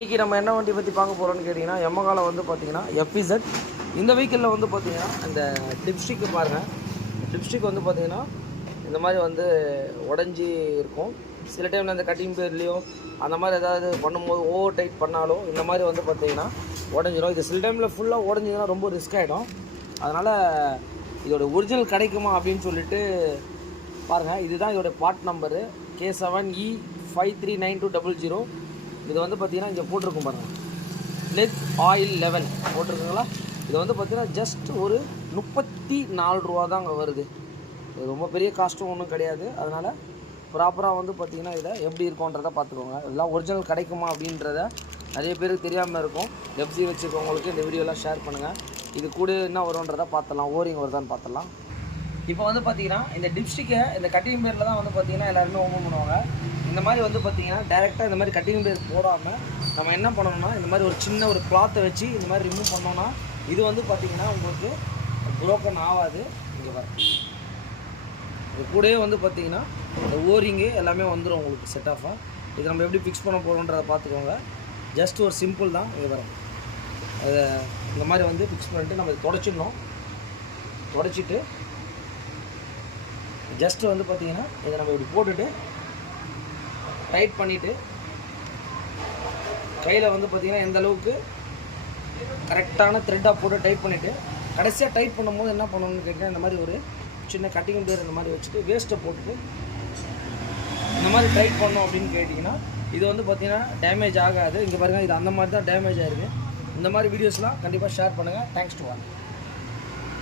இன்றைக்கி நம்ம என்ன வண்டி பற்றி பார்க்க போகிறோம்னு கேட்டிங்கன்னா யமஹாவில் வந்து பார்த்திங்கன்னா எஃப்இசட். இந்த வெஹிக்கிளில் வந்து பார்த்திங்கன்னா இந்த டிப்ஸ்டிக்கு பாருங்கள். டிப்ஸ்டிக் வந்து பார்த்திங்கன்னா இந்த மாதிரி வந்து உடஞ்சி இருக்கும். சில டைமில் அந்த கட்டிங் பேர்லேயோ அந்த மாதிரி ஏதாவது பண்ணும்போது ஓவர் டைட் பண்ணாலும் இந்த மாதிரி வந்து பார்த்திங்கன்னா உடஞ்சிடும். இது சில டைமில் ஃபுல்லாக உடஞ்சிதுன்னா ரொம்ப ரிஸ்க் ஆகிடும். அதனால் இதோட ஒரிஜினல் கிடைக்குமா அப்படின்னு சொல்லிட்டு பாருங்கள். இதுதான் இதோட பார்ட் நம்பரு K7E539200. இது வந்து பார்த்திங்கன்னா இங்கே போட்டிருக்கும் பாருங்கள், லெக் ஆயில் லெவல் போட்டிருக்குங்களா. இது வந்து பார்த்திங்கன்னா ஜஸ்ட் ஒரு 34 ரூபா தான் அங்கே வருது. இது ரொம்ப பெரிய காஸ்ட்டும் ஒன்றும் கிடையாது. அதனால் ப்ராப்பராக வந்து பார்த்திங்கன்னா இதை எப்படி இருக்கும்ன்றதை பார்த்துக்கோங்க. இதெல்லாம் ஒரிஜினல் கிடைக்குமா அப்படின்றத நிறைய பேருக்கு தெரியாமல் இருக்கும். எஃப்சி வச்சுருக்கவங்களுக்கு இந்த வீடியோலாம் ஷேர் பண்ணுங்கள். இது கூட என்ன வரும்ன்றதை பார்த்துடலாம், ஓரிங் வருதான்னு பார்த்துடலாம். இப்போ வந்து பார்த்திங்கன்னா இந்த டிப்ஸ்டிக்கை இந்த கட்டிங் பேரில் தான் வந்து பார்த்திங்கன்னா எல்லாருமே ஓப்பன் பண்ணுவாங்க. இந்த மாதிரி வந்து பார்த்திங்கன்னா டேரெக்டாக இந்த மாதிரி கட்டிங் பேர் போடாமல் நம்ம என்ன பண்ணணும்னா இந்த மாதிரி ஒரு சின்ன ஒரு கிளாத்தை வச்சு இந்த மாதிரி ரிமூவ் பண்ணோன்னா இது வந்து பார்த்திங்கன்னா உங்களுக்கு புரோக்கன் ஆகாது. இங்கே வர இது கூடவே வந்து பார்த்திங்கன்னா இந்த ஓரிங்கு எல்லாமே வந்துடும் உங்களுக்கு செட் ஆஃபாக. இது நம்ம எப்படி ஃபிக்ஸ் பண்ண போகிறோன்றதை பார்த்துக்கோங்க. ஜஸ்ட் ஒரு சிம்பிள் தான். இங்கே வரும் அதை இந்த மாதிரி வந்து ஃபிக்ஸ் பண்ணிட்டு நம்ம தொடச்சிடணும். தொடச்சிட்டு ஜஸ்ட்டு வந்து பார்த்திங்கன்னா இதை நம்ம இப்படி போட்டுட்டு டைட் பண்ணிவிட்டு கையில் வந்து பார்த்திங்கன்னா எந்த அளவுக்கு கரெக்டான த்ரெட்டாக போட்டு டைட் பண்ணிவிட்டு கடைசியாக டைட் பண்ணும்போது என்ன பண்ணணும்னு கேட்டிங்கன்னா இந்த மாதிரி ஒரு சின்ன கட்டிங் பேர் இந்த மாதிரி வச்சுட்டு வேஸ்ட்டை போட்டுட்டு இந்த மாதிரி டைட் பண்ணோம் அப்படின்னு கேட்டிங்கன்னா இது வந்து பார்த்திங்கன்னா டேமேஜ் ஆகாது. இங்கே பாருங்கள், இது அந்த மாதிரி தான் டேமேஜ் ஆகிருக்கு. இந்த மாதிரி வீடியோஸ்லாம் கண்டிப்பாக ஷேர் பண்ணுங்கள். Thanks to all.